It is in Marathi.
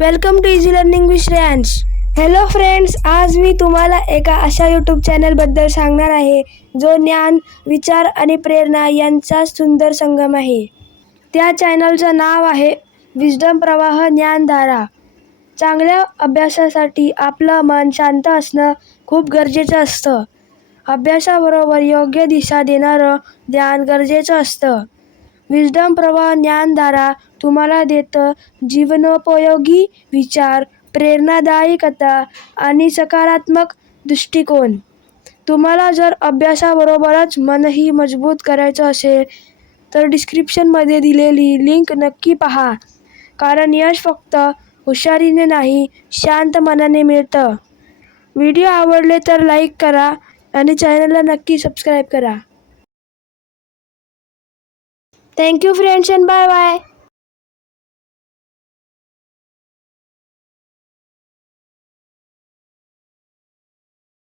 Welcome to easy learning with Shreyansh. Hello friends, आज मी तुम्हाला एका अशा यूट्यूब चॅनलबद्दल सांगणार आहे जो ज्ञान, विचार आणि प्रेरणा यांचा सुंदर संगम आहे. त्या चॅनलचं नाव आहे विस्डम प्रवाह ज्ञानधारा. चांगल्या अभ्यासासाठी आपलं मन शांत असणं खूप गरजेचं असतं. अभ्यासाबरोबर योग्य दिशा देणारं ज्ञान गरजेचं असतं. विस्डम प्रवाह ज्ञानधारा तुम्हाला देतं जीवनोपयोगी विचार, प्रेरणादायी कथा आणि सकारात्मक दृष्टिकोन. तुम्हाला जर अभ्यासाबरोबरच मनही मजबूत करायचं असेल तर डिस्क्रिप्शनमध्ये दिलेली लिंक नक्की पहा. कारण यश फक्त हुशारीने नाही, शांत मनाने मिळतं. व्हिडिओ आवडले तर लाईक करा आणि चॅनलला नक्की सबस्क्राईब करा. Thank you friends and bye bye.